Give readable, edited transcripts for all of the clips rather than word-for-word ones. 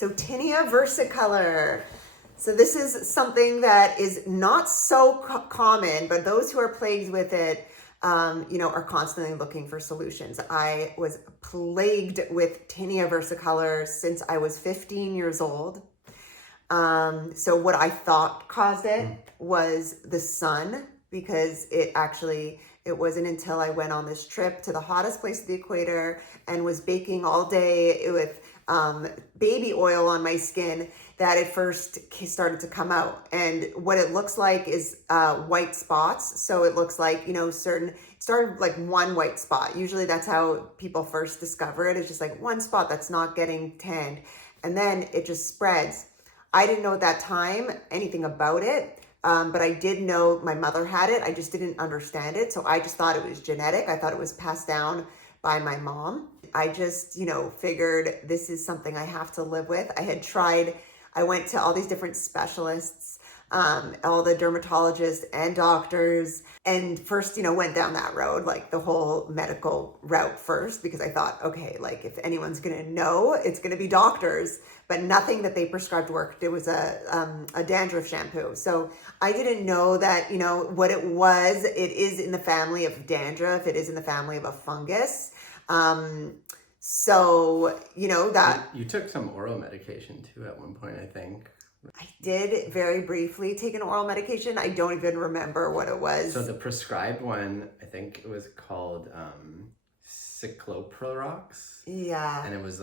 So Tinea Versicolor. So this is something that is not so common, but those who are plagued with it, are constantly looking for solutions. I was plagued with Tinea Versicolor since I was 15 years old. So what I thought caused it was the sun, because it wasn't until I went on this trip to the hottest place at the equator and was baking all day with baby oil on my skin that it first started to come out. And what it looks like is white spots. So it looks like, it started like one white spot. Usually that's how people first discover it. It's just like one spot that's not getting tanned. And then it just spreads. I didn't know at that time anything about it. But I did know my mother had it. I just didn't understand it. So I just thought it was genetic. I thought it was passed down by my mom. I just, figured this is something I have to live with. I went to all these different specialists, all the dermatologists and doctors, and first, went down that road, like the whole medical route first, because I thought, okay, like if anyone's going to know, it's going to be doctors, but nothing that they prescribed worked. It was a dandruff shampoo. So I didn't know that, what it was. It is in the family of dandruff. It is in the family of a fungus. So, that... You took some oral medication too at one point, I think. I did very briefly take an oral medication. I don't even remember what it was. So the prescribed one, I think it was called cycloprox. Yeah. And it was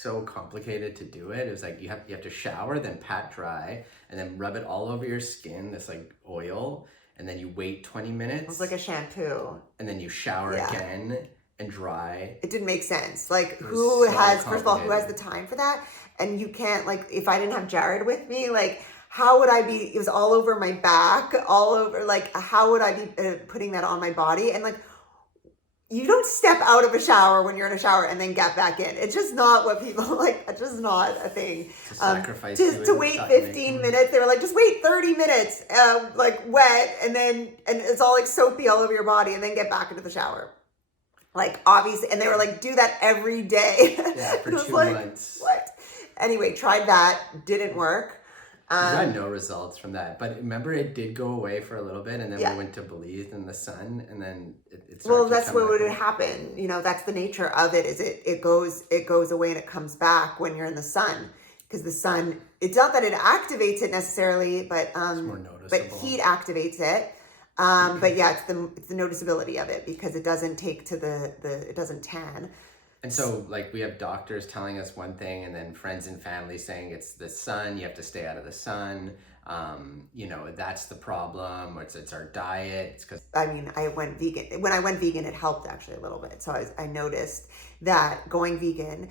so complicated to do it. It was like you have to shower, then pat dry, and then rub it all over your skin, this oil, and then you wait 20 minutes. It was like a shampoo. And then you shower again and dry. It didn't make sense. Who has the time for that? And you can't, if I didn't have Jared with me, how would I be, it was all over my back, all over, how would I be putting that on my body? And you don't step out of a shower when you're in a shower and then get back in. It's just not what people it's just not a thing. To sacrifice to wait 15 minutes. They were like, just wait 30 minutes, wet, and it's all soapy all over your body, and then get back into the shower. Obviously, and they were like, do that every day. Yeah, for 2 months. What? Anyway, tried that, didn't work. You had no results from that, but remember it did go away for a little bit, and then we went to Belize in the sun, and then it started. Well, that's what would happen. That's the nature of it. Is it goes away and it comes back when you're in the sun, because the sun. It's not that it activates it necessarily, but it's more noticeable. But heat activates it. But yeah, it's the noticeability of it, because it doesn't take to it doesn't tan. And so we have doctors telling us one thing, and then friends and family saying it's the sun, you have to stay out of the sun. That's the problem. It's our diet. It's because I went vegan. When I went vegan, it helped actually a little bit. So I noticed that going vegan,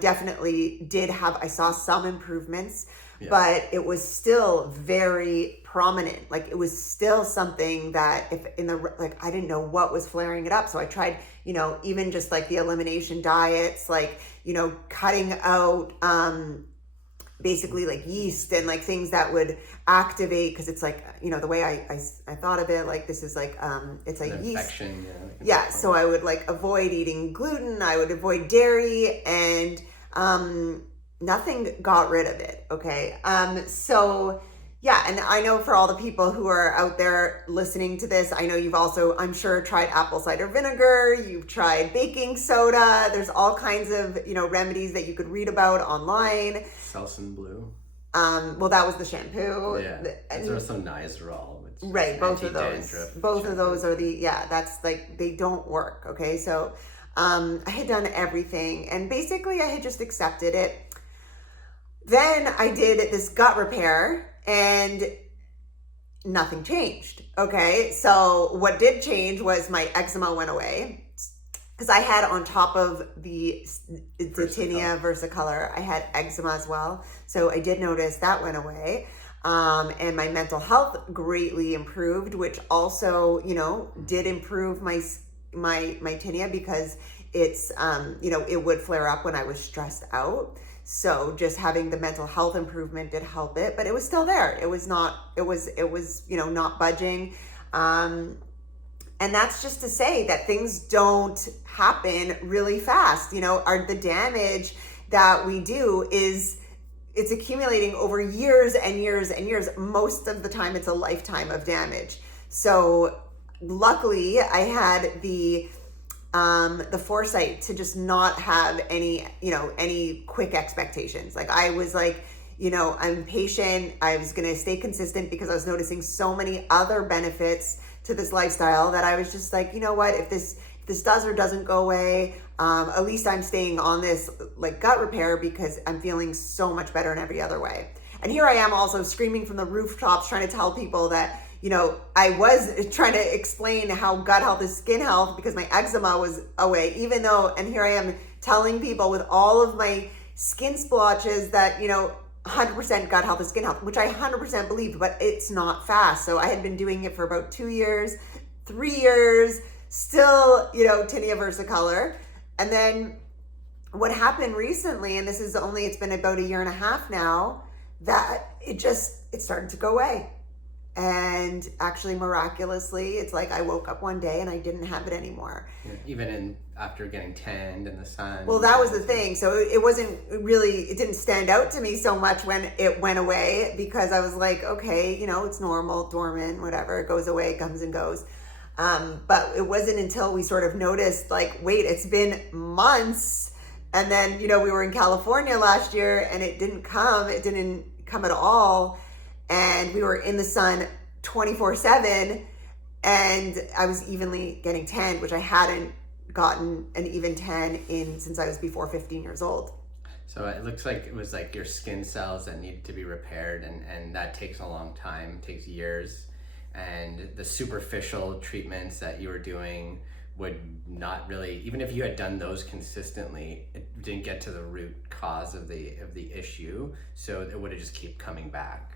definitely I saw some improvements, but it was still very prominent. It was still something that I didn't know what was flaring it up. So I tried, even just the elimination diets, cutting out, basically yeast and things that would activate, because it's the way I thought of it, this is it's a yeast infection, so I would avoid eating gluten, I would avoid dairy, and nothing got rid of it. Okay. And I know for all the people who are out there listening to this, I know you've also, I'm sure, tried apple cider vinegar, you've tried baking soda, there's all kinds of, remedies that you could read about online. Selsun Blue. Well, that was the shampoo. Yeah. There's also Nizoral. Right, both of those. Both of those are that's they don't work, okay? So I had done everything, and basically I had just accepted it. Then I did this gut repair, and nothing changed. Okay, so what did change was my eczema went away, because I had, on top of the Tinea Versicolor, I had eczema as well. So I did notice that went away. And my mental health greatly improved, which also, did improve my tinea, because it's, it would flare up when I was stressed out. So just having the mental health improvement did help it, but it was still there. It was not budging. And that's just to say that things don't happen really fast. The damage that we do is it's accumulating over years and years and years. Most of the time it's a lifetime of damage. So luckily I had the foresight to just not have any quick expectations. Like I was like, I'm patient. I was going to stay consistent because I was noticing so many other benefits to this lifestyle that I was just like, you know what, if this does or doesn't go away, at least I'm staying on this like gut repair because I'm feeling so much better in every other way. And here I am also screaming from the rooftops trying to tell people that, I was trying to explain how gut health is skin health because my eczema was away, and here I am telling people with all of my skin splotches that, 100% gut health is skin health, which I 100% believed, but it's not fast. So I had been doing it for about 2 years, 3 years, still, Tinea Versicolor. And then what happened recently, and it's been about 1.5 years now, that it started to go away. And actually, miraculously, it's like I woke up one day and I didn't have it anymore. Yeah, even after getting tanned in the sun. Well, that was the thing. So it didn't stand out to me so much when it went away because I was like, okay, it's normal, dormant, whatever. It goes away, it comes and goes. But it wasn't until we sort of noticed, like, wait, it's been months. And then, we were in California last year and it didn't come at all. And we were in the sun 24/7 and I was evenly getting tanned, which I hadn't gotten an even tan since I was before 15 years old. So it looks like it was like your skin cells that needed to be repaired, and that takes a long time, takes years. And the superficial treatments that you were doing would not really, even if you had done those consistently, it didn't get to the root cause of the issue. So it would have just keep coming back.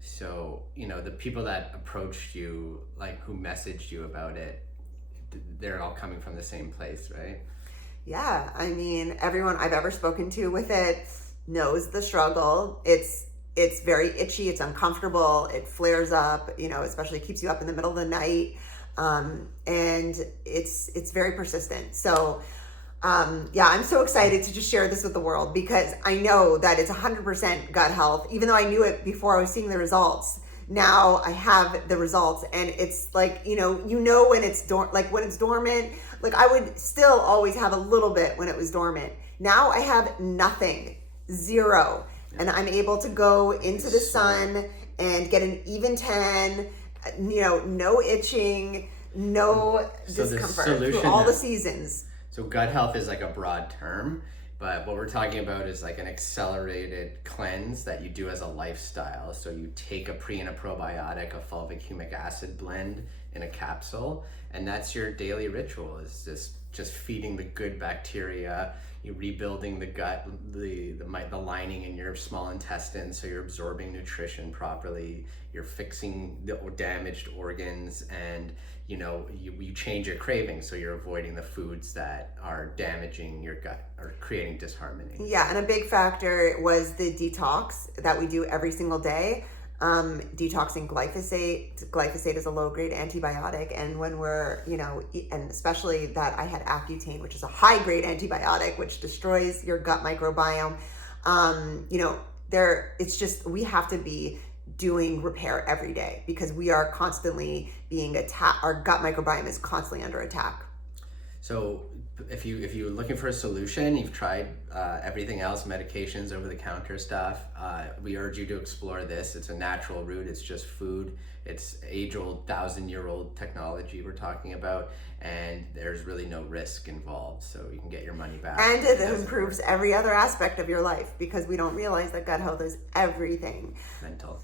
So, the people that approached you, like who messaged you about it, they're all coming from the same place, right? Yeah, I mean, everyone I've ever spoken to with it knows the struggle. It's very itchy, it's uncomfortable, it flares up, especially keeps you up in the middle of the night. And it's very persistent. So, I'm so excited to just share this with the world because I know that it's 100% gut health, even though I knew it before I was seeing the results. Now I have the results and it's like, when it's when it's dormant, like I would still always have a little bit when it was dormant. Now I have nothing, zero. And I'm able to go into the sun and get an even tan, no itching, no discomfort through all the seasons. So gut health is like a broad term, but what we're talking about is like an accelerated cleanse that you do as a lifestyle. So you take a pre and a probiotic, a fulvic humic acid blend in a capsule, and that's your daily ritual, is just feeding the good bacteria. You're rebuilding the gut, the lining in your small intestine, so you're absorbing nutrition properly. You're fixing the damaged organs, and you change your cravings, so you're avoiding the foods that are damaging your gut or creating disharmony. Yeah, and a big factor was the detox that we do every single day. Detoxing glyphosate. Glyphosate is a low-grade antibiotic, and when we're, and especially that I had Accutane, which is a high-grade antibiotic, which destroys your gut microbiome. It's just, we have to be doing repair every day because we are constantly being attacked. Our gut microbiome is constantly under attack. So if you're looking for a solution, you've tried everything else, medications, over-the-counter stuff, we urge you to explore this. It's a natural route. It's just food. It's age-old, 1,000-year-old technology we're talking about, and there's really no risk involved, so you can get your money back. And it improves every other aspect of your life because we don't realize that gut health is everything. Mental.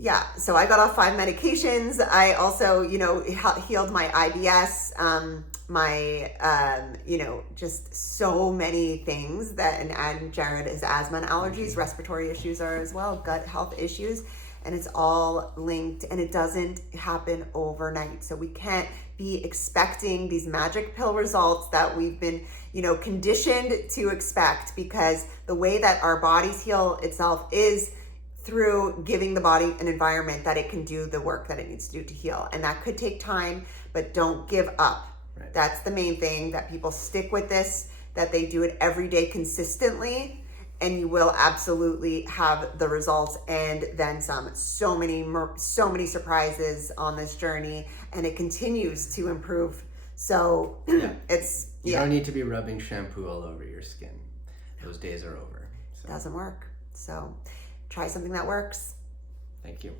Yeah, so I got off 5 medications. I also, healed my IBS, just so many things and Jared has asthma and allergies, respiratory issues are as well, gut health issues, and it's all linked, and it doesn't happen overnight. So we can't be expecting these magic pill results that we've been, conditioned to expect, because the way that our bodies heal itself is through giving the body an environment that it can do the work that it needs to do to heal. And that could take time, but don't give up. Right. That's the main thing, that people stick with this, that they do it every day consistently, and you will absolutely have the results and then some. So many surprises on this journey, and it continues to improve. So it's you don't need to be rubbing shampoo all over your skin. Those days are over. Doesn't work. So try something that works. Thank you.